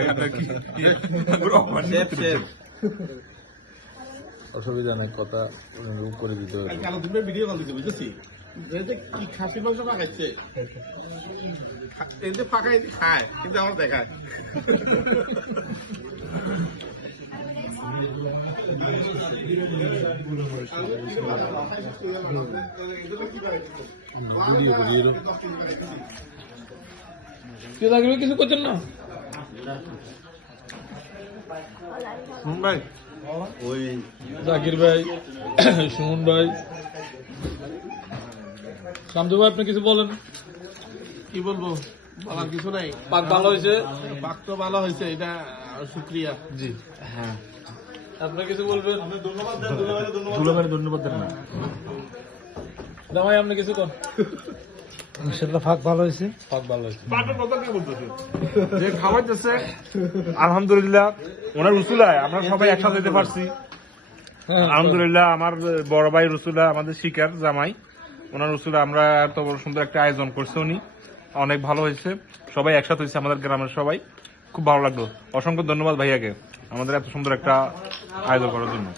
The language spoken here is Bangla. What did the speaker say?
ভাই আপনার কি অসুবিধা নাই, কথা করে দিতে হবে। ভিডিও কল দিতে বুঝেছি কি খাসি মাংস পাকাইছে এই যে পাকাই খায় কিন্তু আমার দেখায় কিছু করছেন না ভাই ওই জাকির ভাই, সুমন ভাই, শামদু ভাই, আপনি কিছু বলেন। কি বলবো, বলার কিছু নাই। পাক ভালো হয়েছে, পাক তো ভালো হয়েছে, এটা শুক্রিয়া। জি হ্যাঁ, আপনি কিছু বলবেন। ধন্যবাদ দেন না জামাই আপনি কিছু কর। সেটা ফাঁক ভালো হয়েছে। পাক ভালো হয়েছে। যে খাওয়াইতেছে আলহামদুলিল্লাহ, ওনার রসুলায় আমরা সবাই একসাথে যেতে পারছি। আলহামদুলিল্লাহ, আমার বড় ভাই রসুলা আমাদের শিকার জামাই, ওনার রসুলা আমরা এত বড় সুন্দর একটা আয়োজন করছে, উনি অনেক ভালো হয়েছে। সবাই একসাথে হয়েছে, আমাদের গ্রামের সবাই, খুব ভালো লাগলো। অসংখ্য ধন্যবাদ ভাইয়াকে আমাদের এত সুন্দর একটা আয়োজন করার জন্য।